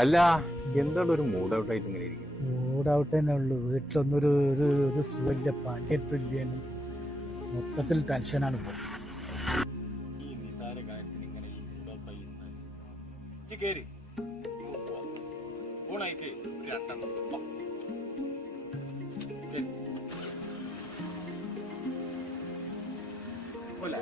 അല്ല എന്താണ് ഒരു മൂഡ് ഔട്ട് ആയിട്ട് ഇങ്ങനെ ഇരിക്കുന്നത്? മൂഡ് ഔട്ട് തന്നെ ഉള്ളു. വീട്ടിലൊന്നൊരു ഒരു ഒരു സുഖമില്ല, പണിയിട്ടില്ലേനും മൊത്തത്തിൽ ടെൻഷനാണ് ഇപ്പോൾ. ഈ നിസാര കാര്യത്തിന് ഇങ്ങനെ ഈ മൂഡ് ഔട്ട് ആയി ഇരുന്നാൽ ഇജ്ജ് കേറി ഓണായിക്കേ ഒരു രണ്ടെണ്ണം വാ. കേറി. പോലെ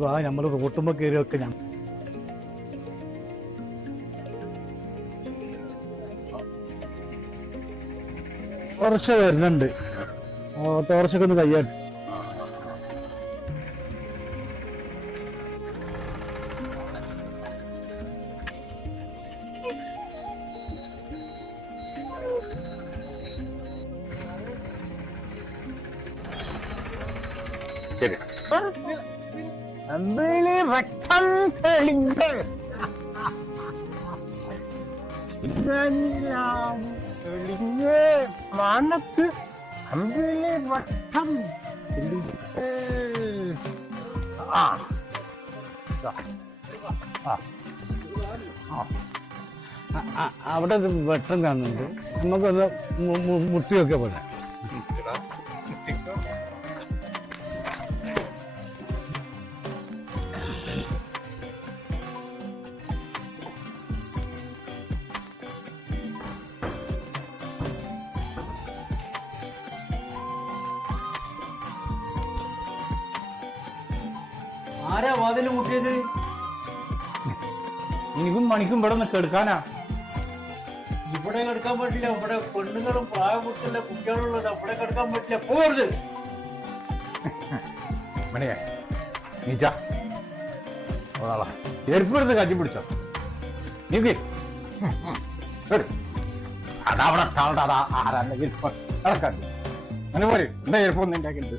വാ, നമ്മള് റോട്ടുമ്പോ കയറിയൊക്കെ ഞാൻ ടോർച്ച വരുന്നുണ്ട്. ടോർച്ചൊക്കെ ഒന്ന് കയ്യാട്ട്. അമ്പിളി രക്തം തെളിഞ്ഞ് ഇതെല്ലാം തെളിഞ്ഞ് മാനത്ത് അമ്പിളി രക്തം തെളിഞ്ഞ്. ആ അവിടെ ഒരു വെട്ടം കാണുന്നുണ്ട്, നമുക്കൊന്ന് മുട്ടിയൊക്കെ പോലെ. ആരാ വാതിൽ മുട്ടിയത്? എനിക്കും മണിക്കും ഇവിടെ നിന്ന് കെടുക്കാനാ. ഇവിടെ കിടക്കാൻ പറ്റില്ല, ഇവിടെ പെണ്ണുങ്ങളും പ്രായപൂർത്തിയുള്ള കുട്ടികളുള്ളത്, അവിടെ കിടക്കാൻ പറ്റില്ല, പോകരുത്. മണിയെ നീച്ച ഓളാ ചെരുപ്പെടുത്ത് കച്ചി പിടിച്ചോ. നീക്ക് അതവിടെ അതാ ആരാന്റെ ചെരുപ്പ് നടക്കാൻ അങ്ങനെ പോരെ. എന്താ ചെരുപ്പൊന്നും ഉണ്ടാക്കിയിട്ട്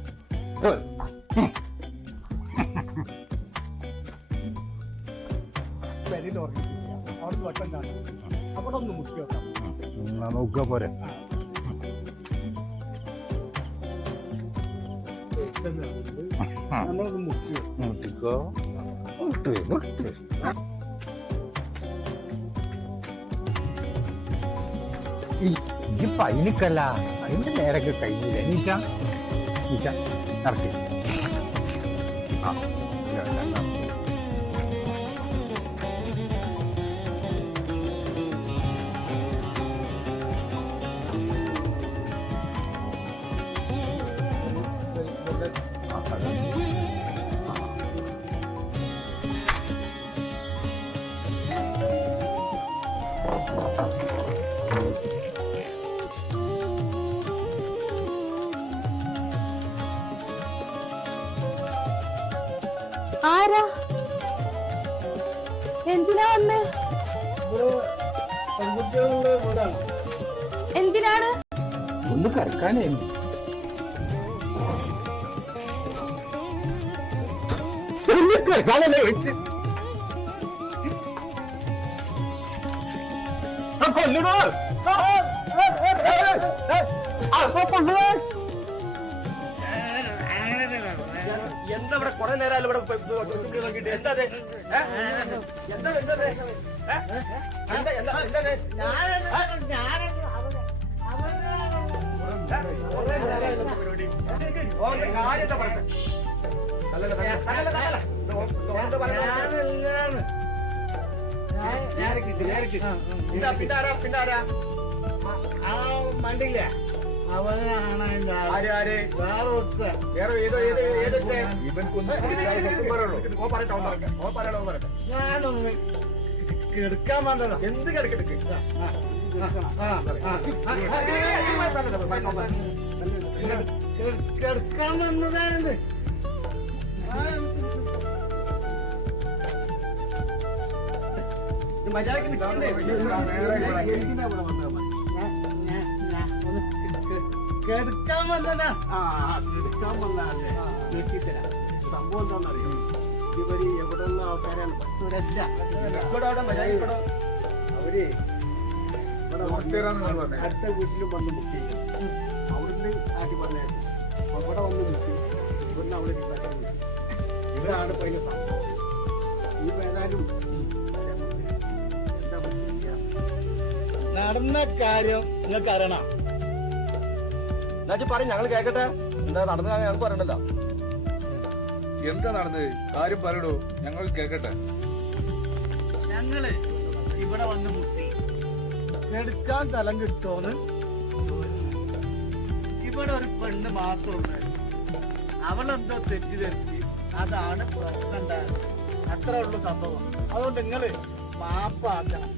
അവിടെ വെട്ടം കാണും, അവിടെ ഒന്ന് മുട്ടി വെക്കാം. നോക്കുക പോരെ. നമ്മളൊന്ന് മുട്ടി മുട്ടിക്കോ ഈ പൈനിക്കല്ല, അതിന്റെ നേരൊക്കെ കഴിഞ്ഞില്ല. നീച്ച നീച്ച നടക്കി. ആ ആരാ? എന്തിനാ വന്ന്? എന്തിനാണ്? ഒന്ന് കിടക്കാനേ. കിടക്കാനല്ലേ വെച്ച് കൊല്ലണോ? എന്താ ഇവിടെ കുറെ നേരം ഇവിടെ നോക്കിട്ട് എന്താ കാര്യത്തെ പറഞ്ഞു പിന്നാരാ മണ്ടില്ല അവനാണ് വേറെ ഏതോ ഞാനൊന്ന് കിടക്കാൻ വന്നതാ. എന്ത് കിടക്കെടുക്ക് കിടക്കാൻ വന്നതാണെന്ന് മര്യാദക്ക് നിൽക്കണ്ടേ? കെടുക്കാൻ വന്നതാ. എടുക്കാൻ വന്നതല്ലേ കെട്ടിത്തരാം. സംഭവം എന്താണെന്നറിയോ, ഇവര് എവിടെയുള്ള ആൾക്കാരാണ് ഒരല്ല ഇവിടെ അവിടെ മര്യാദക്ക് ഇവിടെ അവര് ഇവിടെ അടുത്ത വീട്ടിലും വന്ന് മുട്ടി അവിടുന്ന് ആട്ടി പറഞ്ഞേച്ചു അവിടെ വന്ന് മുട്ടി ഇവിടുന്ന് അവിടെ ഇവരാണ് ഇപ്പൊ അതിന്റെ സംഭവം. ഇനിയിപ്പോ ഏതായാലും എന്താ ചെയ്യാ? നടന്ന കാര്യം നിങ്ങൾക്ക് അറിയണം. എന്നാ പറയും ഞങ്ങൾ കേക്കട്ടെ. എന്താ നടന്ന ഞങ്ങൾക്ക് പറയണ്ടല്ലോ. എന്താ നടന്നത്? കാര്യം പറയടോ, ഞങ്ങൾ കേക്കട്ടെ. ഞങ്ങള് ഇവിടെ വന്ന് മുട്ടി കെടുക്കാൻ സ്ഥലം കിട്ടുമോന്ന് ഇവിടെ ഒരു പെണ്ണ് മാത്രമുണ്ട്. അവളെന്തോ തെറ്റിദ്ധരിച്ച് അതാണ് പ്രശ്നം ഉണ്ടായത്. അത്രേ ഉള്ളൂ സംഭവം. അതുകൊണ്ട് നിങ്ങള് മാപ്പാക്കണം.